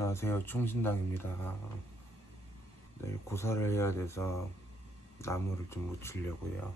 안녕하세요, 충신당입니다. 내일 고사를 해야 돼서 나무를 좀 묻히려고요.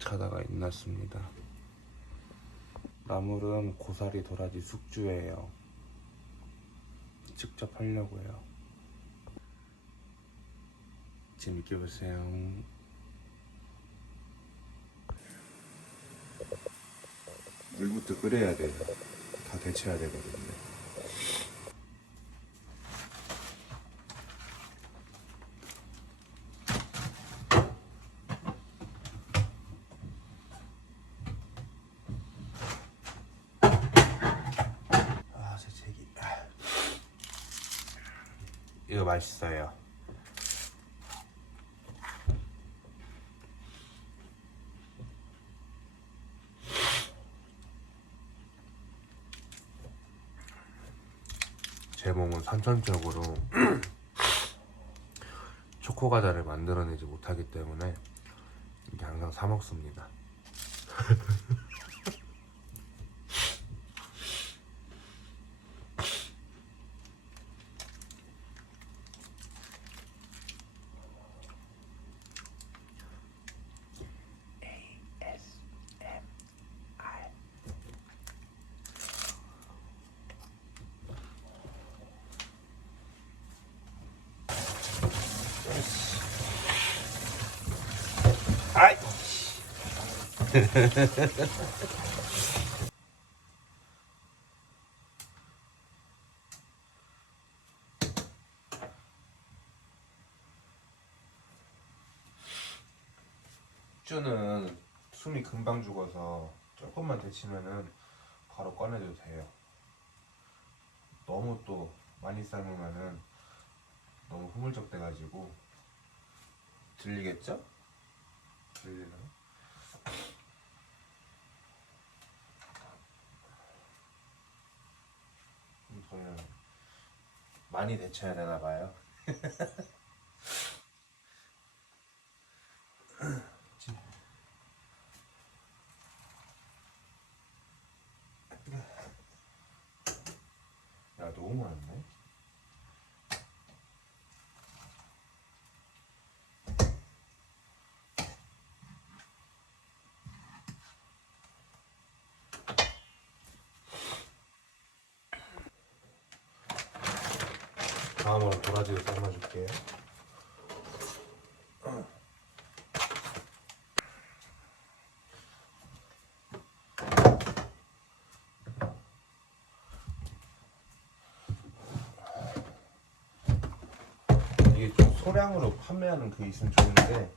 자다가 일어났습니다. 나물은 고사리 도라지 숙주예요. 직접 하려고요. 재밌게 보세요. 물부터 끓여야 돼요. 다 데쳐야 되거든요. 새채기. 이거 맛있어요. 제 몸은 선천적으로 초코과자를 만들어내지 못하기 때문에 이게 항상 사 먹습니다. 아이! 숙주는 숨이 금방 죽어서 조금만 데치면은 바로 꺼내도 돼요. 너무 또 많이 삶으면은 너무 흐물적 돼가지고. 들리겠죠? 들리나? 저는 많이 데쳐야 되나봐요. 야, 너무 많네. 다음으로 도라지를 삶아줄게요. 이게 좀 소량으로 판매하는 그 있으면 좋은데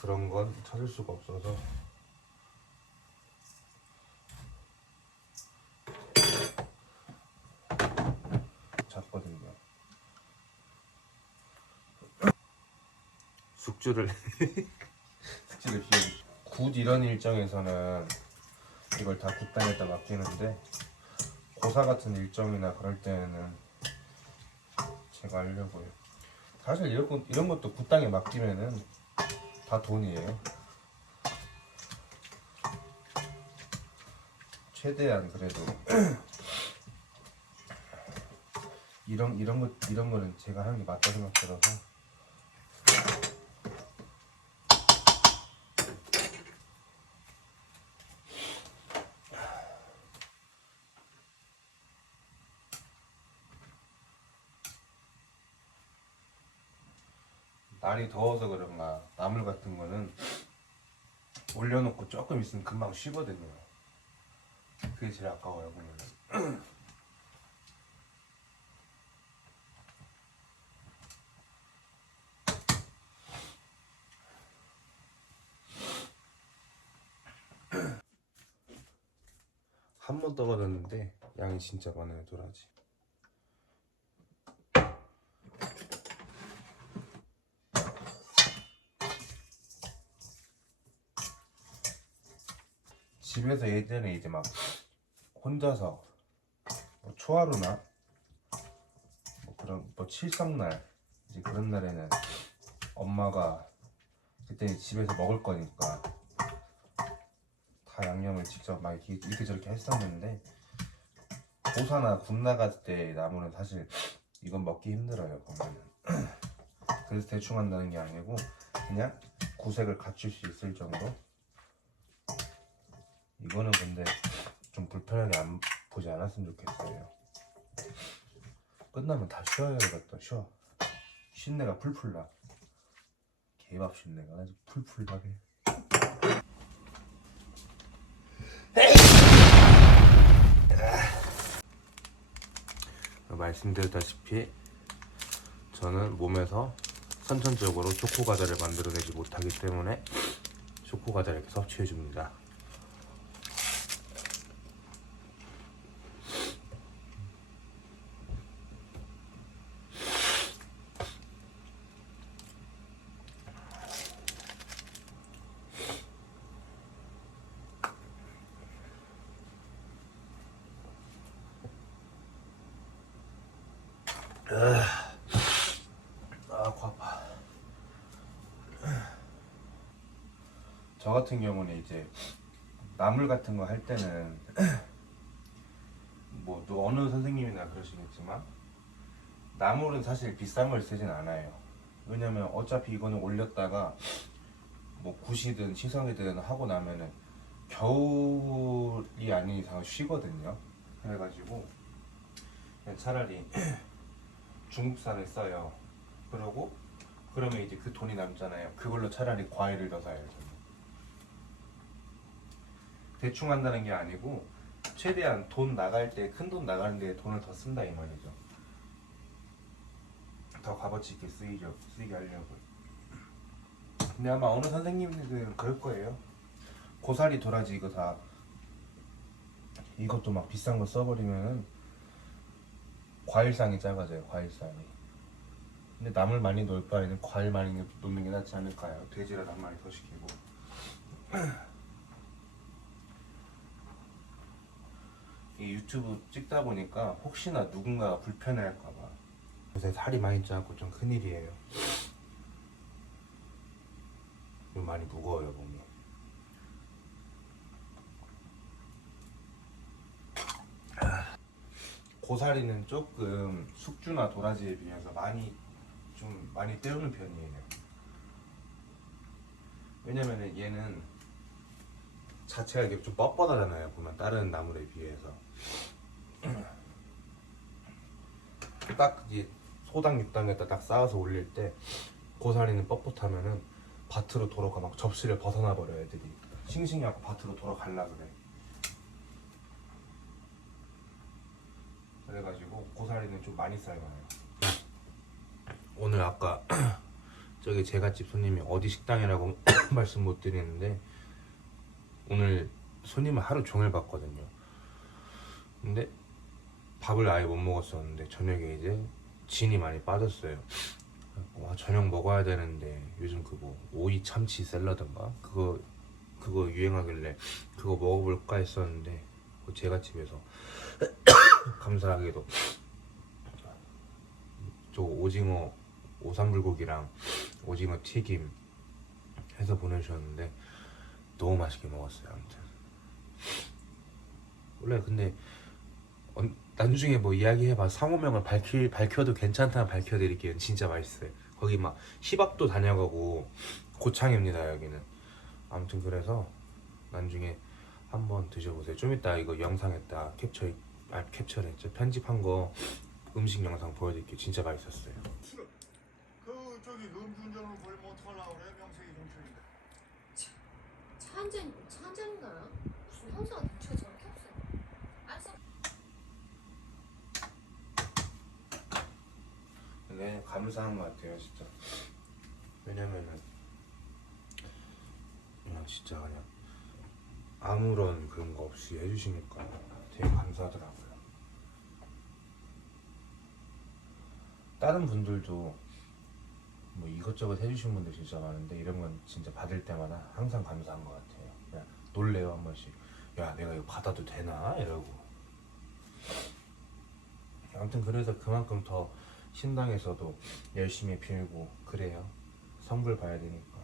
그런 건 찾을 수가 없어서 작거든요. 숙주를 굿 이런 일정에서는 이걸 다 굿당에다 맡기는데 고사 같은 일정이나 그럴 때는 제가 하려고요. 사실 이런 것도 굿당에 맡기면은 다 돈이에요. 최대한 그래도 이런 거는 제가 하는 게 맞다 생각 들어서. 날이 더워서 그런가 나물 같은 거는 올려놓고 조금 있으면 금방 쉬거든요. 그게 제일 아까워요, 보면. 한 번 떠가졌는데 양이 진짜 많아요, 도라지. 집에서 예전에 이제 막 혼자서 뭐 초하루나 뭐 그런 뭐 칠성날 이제 그런 날에는 엄마가 그때 집에서 먹을 거니까 다 양념을 직접 막 이렇게 저렇게 했었는데 고사나 군 나갈 때 나무는 사실 이건 먹기 힘들어요 보면은. 그래서 대충 한다는 게 아니고 그냥 구색을 갖출 수 있을 정도. 이거는 근데 좀 불편하게 안 보지 않았으면 좋겠어요. 끝나면 다 쉬어야겠다. 쉬어. 쉰내가 풀풀 나. 개밥 쉰내가 아주 풀풀 나게. 말씀드렸다시피 저는 몸에서 선천적으로 초코 과자를 만들어내지 못하기 때문에 초코 과자를 이렇게 섭취해 줍니다. 코 아파. 저 같은 경우는 이제 나물 같은 거 할 때는 뭐 또 어느 선생님이나 그러시겠지만 나물은 사실 비싼 걸 쓰진 않아요. 왜냐면 어차피 이거는 올렸다가 뭐 굿이든 시성이든 하고 나면은 겨울이 아닌 이상 쉬거든요. 그래가지고 그냥 차라리 중국산을 써요. 그러면 이제 그 돈이 남잖아요. 그걸로 차라리 과일을 더 사요. 저는. 대충 한다는 게 아니고 최대한 돈 나갈 때 큰 돈 나가는 데 돈을 더 쓴다 이 말이죠. 더 값어치 있게 쓰이게 하려고. 근데 아마 어느 선생님들은 그럴 거예요. 고사리 도라지 이거 다 이것도 막 비싼 거 써버리면은 과일상이 작아져요. 과일상이. 근데 나물 많이 넣을 바에는 과일 많이 넣는 게 낫지 않을까요? 돼지를 한 마리 더 시키고. 이 유튜브 찍다 보니까 혹시나 누군가가 불편해할까봐 요새 살이 많이 쪄갖고 좀 큰일이에요. 많이 무거워요 몸이. 고사리는 조금 숙주나 도라지에 비해서 많이 때우는 편이에요. 왜냐면은 얘는 자체가 이게 좀 뻣뻣하잖아요. 보면 다른 나물에 비해서. 딱 이제 소당 육당에다 딱 쌓아서 올릴 때 고사리는 뻣뻣하면은 밭으로 돌아가 막 접시를 벗어나 버려 애들이. 싱싱하고 밭으로 돌아갈라 그래. 그래가지고 고사리는 좀 많이 삶아요. 오늘 아까 저기 제갓집 손님이 어디 식당이라고 말씀 못 드리는데 오늘 손님을 하루 종일 봤거든요. 근데 밥을 아예 못 먹었었는데 저녁에 이제 진이 많이 빠졌어요. 와, 저녁 먹어야 되는데 요즘 그거 오이 참치 샐러드인가 그거 유행하길래 그거 먹어볼까 했었는데 그 제갓집에서 감사하게도 저 오징어 오삼불고기랑 오징어 튀김 해서 보내주셨는데 너무 맛있게 먹었어요. 아무튼 원래 근데 나중에 뭐 이야기해봐. 상호명을 밝혀도 괜찮다면 밝혀드릴게요. 진짜 맛있어요. 거기 막 시밥도 다녀가고 고창입니다 여기는. 아무튼 그래서 나중에 한번 드셔보세요. 좀 이따 이거 영상에다 캡처를 했죠. 편집한 거 음식 영상 보여드릴게요. 진짜 맛있었어요. 저기 음주운전으로 걸리면 어떡하려고 그래? 명색이 경찰인데. 차 한 잔인가요? 무슨 형사가 눈치가 저렇게 없어요. 알았어. 근데 감사한 것 같아요 진짜. 왜냐면은 그냥 진짜 그냥 아무런 그런 거 없이 해주시니까 되게 감사하더라고요. 다른 분들도 뭐 이것저것 해주신 분들 진짜 많은데 이런 건 진짜 받을 때마다 항상 감사한 것 같아요. 그냥 놀래요 한 번씩. 야 내가 이거 받아도 되나? 이러고. 아무튼 그래서 그만큼 더 신당에서도 열심히 빌고 그래요. 성불 봐야 되니까.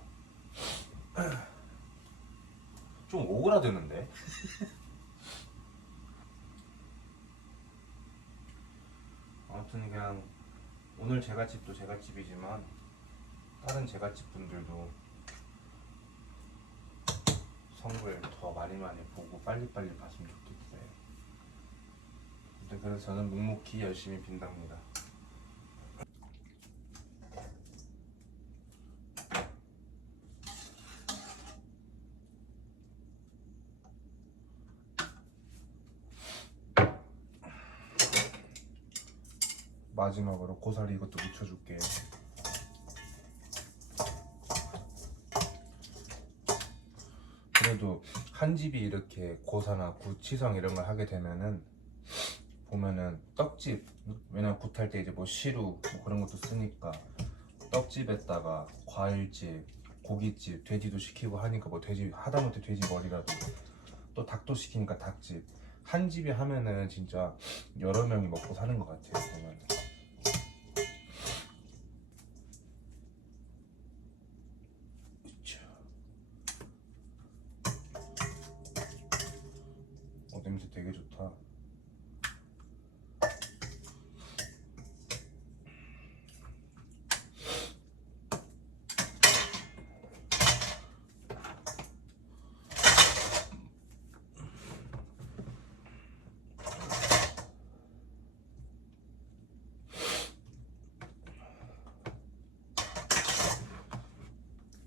좀 오그라드는데? 아무튼 그냥 오늘 제갓집도 제갓집이지만 다른 제갓집 분들도 성글 더 많이 보고 빨리빨리 봤으면 좋겠어요. 근데 그래서 저는 묵묵히 열심히 빈답니다. 마지막으로 고사리 이것도 묻혀줄게. 그래도 한 집이 이렇게 고사나 구치성 이런 걸 하게 되면은 보면은 떡집, 왜냐면 굿할 때 이제 뭐 시루 뭐 그런 것도 쓰니까 떡집에다가 과일집, 고깃집, 돼지도 시키고 하니까 뭐 돼지 하다못해 돼지 머리라도 또 닭도 시키니까 닭집 한 집이 하면은 진짜 여러 명이 먹고 사는 것 같아요. 보면. 냄새 되게 좋다.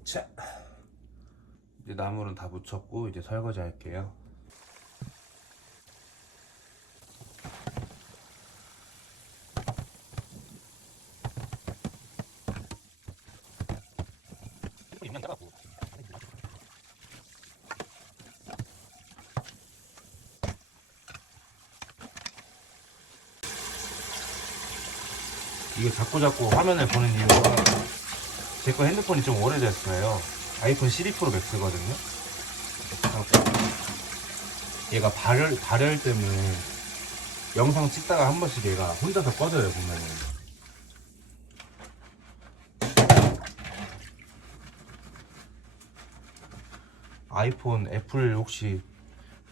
자, 이제 나물은 다 묻혔고 이제 설거지 할게요. 이게 자꾸 화면을 보는 이유가 제 거 핸드폰이 좀 오래됐어요. 아이폰 12 프로 맥스거든요. 얘가 발열 때문에 영상 찍다가 한 번씩 얘가 혼자서 꺼져요. 보면은 아이폰 애플 혹시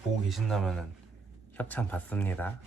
보고 계신다면은 협찬 받습니다.